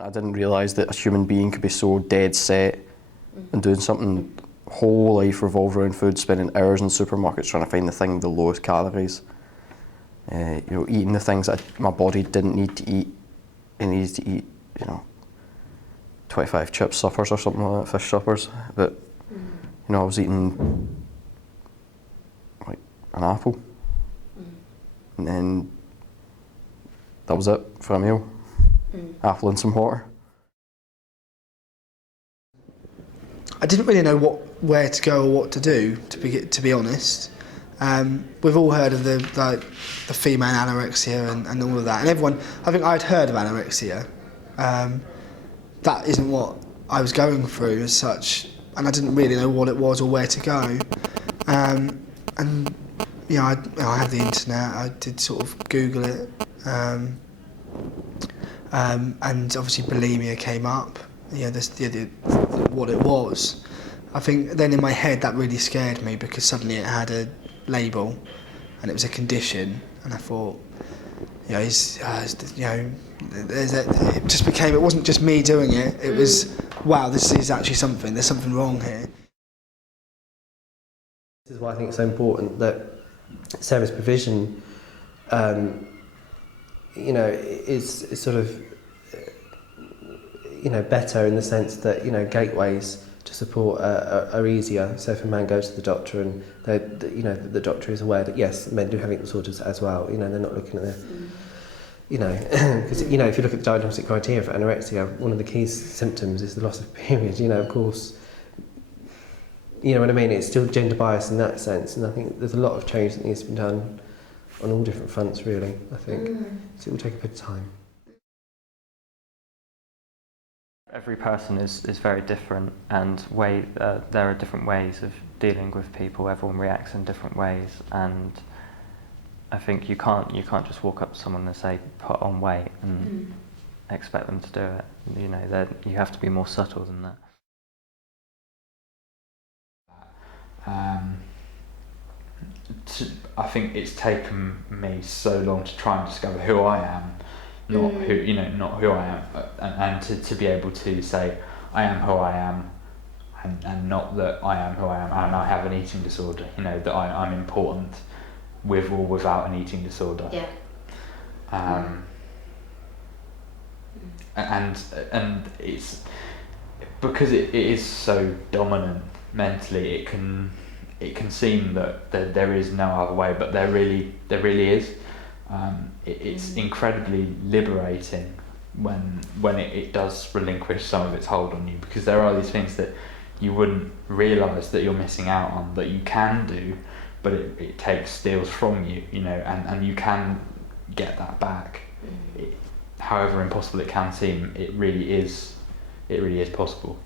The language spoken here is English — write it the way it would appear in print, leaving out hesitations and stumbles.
I didn't realise that a human being could be so dead set and doing something whole life revolve around food, spending hours in supermarkets trying to find the thing with the lowest calories. Eating the things that my body didn't need to eat. It needed to eat, 25 chip suppers or something like that, fish suppers. But, I was eating like an apple. And then that was it for a meal. Apple and some water. I didn't really know where to go or what to do, to be honest. We've all heard of the female anorexia and all of that, and everyone. I think I'd heard of anorexia. That isn't what I was going through as such, and I didn't really know what it was or where to go. I had the internet. I did sort of Google it, and obviously bulimia came up. What it was. I think then in my head that really scared me because suddenly it had a label and it was a condition, and I thought, it just became, it wasn't just me doing it, it was, wow, this is actually something, there's something wrong here. This is why I think it's so important that service provision, is sort of, better in the sense that, gateways to support are easier. So if a man goes to the doctor and the doctor is aware that yes, men do have eating disorders as well. They're not looking at because if you look at the diagnostic criteria for anorexia, one of the key symptoms is the loss of period. Of course, you know what I mean. It's still gender bias in that sense, and I think there's a lot of change that needs to be done on all different fronts. Really, I think so it will take a bit of time. Every person is very different, and there are different ways of dealing with people. Everyone reacts in different ways, and I think you can't just walk up to someone and say put on weight and expect them to do it. You have to be more subtle than that. I think it's taken me so long to try and discover who I am. Not who I am, and to be able to say I am who I am, and not that I am who I am and I have an eating disorder. That I'm important with or without an eating disorder. Yeah. And it's because it is so dominant mentally. It can seem that there is no other way, but there really is. It's incredibly liberating when it does relinquish some of its hold on you, because there are these things that you wouldn't realise that you're missing out on that you can do, but it steals from you, and you can get that back. However impossible it can seem, it really is possible.